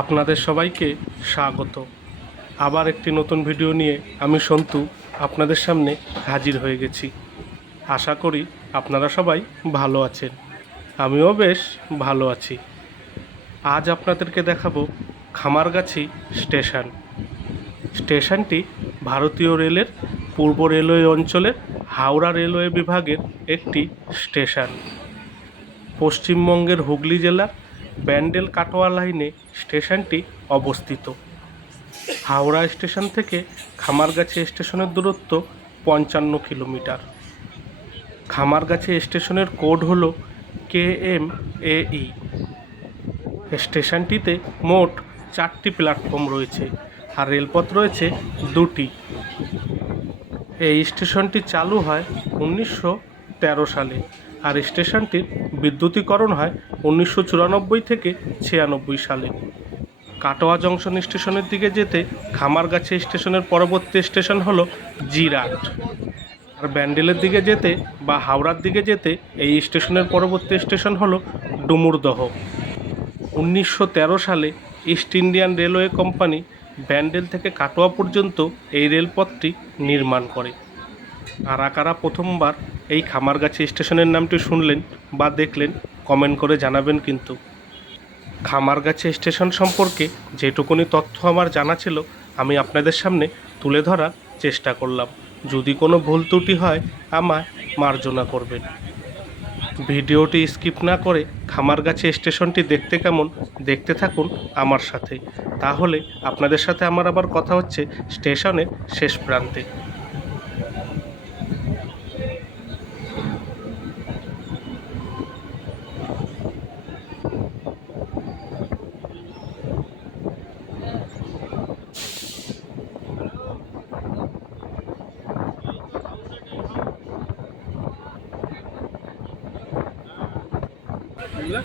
আপনাদের সবাইকে স্বাগত। আবার একটি নতুন ভিডিও নিয়ে আমি সন্তু আপনাদের সামনে হাজির হয়ে গেছি। আশা করি আপনারা সবাই ভালো আছেন। আমিও বেশ ভালো আছি। আজ আপনাদেরকে দেখাবো খামারগাছি স্টেশন। স্টেশনটি ভারতীয় রেলের পূর্ব রেলওয়ে অঞ্চলের হাওড়া রেলওয়ে বিভাগের একটি স্টেশন। পশ্চিমবঙ্গের হুগলি জেলার ব্যান্ডেল কাটোয়া লাইনে স্টেশনটি অবস্থিত। হাওড়া স্টেশন থেকে খামারগাছি স্টেশনের দূরত্ব পঞ্চান্ন কিলোমিটার। খামারগাছি স্টেশনের কোড হল কে এম এ ই। স্টেশনটিতে মোট চারটি প্ল্যাটফর্ম রয়েছে আর রেলপথ রয়েছে দুটি। এই স্টেশনটি চালু হয় উনিশশো তেরো সালে। আর স্টেশনটির বিদ্যুতীকরণ হয় উনিশশো চুরানব্বই থেকে ছিয়ানব্বই সালে। কাটোয়া জংশন স্টেশনের দিকে যেতে খামারগাছি স্টেশনের পরবর্তী স্টেশন হলো জিরাট। আর ব্যান্ডেলের দিকে যেতে বা হাওড়ার দিকে যেতে এই স্টেশনের পরবর্তী স্টেশন হলো ডুমুরদহ। উনিশশো তেরো সালে East Indian railway company Bandel থেকে কাটোয়া পর্যন্ত এই রেলপথটি নির্মাণ করে। কারা কারা প্রথমবার এই খামারগাছি স্টেশনের নামটি শুনলেন বা দেখলেন, কমেন্ট করে জানাবেন কিন্তু। খামারগাছি স্টেশন সম্পর্কে যেটুকুনি তথ্য আমার জানা ছিল, আমি আপনাদের সামনে তুলে ধরার চেষ্টা করলাম। যদি কোনো ভুল ত্রুটি হয়, আমায় মার্জনা করবেন। ভিডিওটি স্কিপ না করে খামারগাছি স্টেশনটি দেখতে কেমন, দেখতে থাকুন আমার সাথে। তাহলে আপনাদের সাথে আমার আবার কথা হচ্ছে স্টেশনের শেষ প্রান্তে। Bismillah.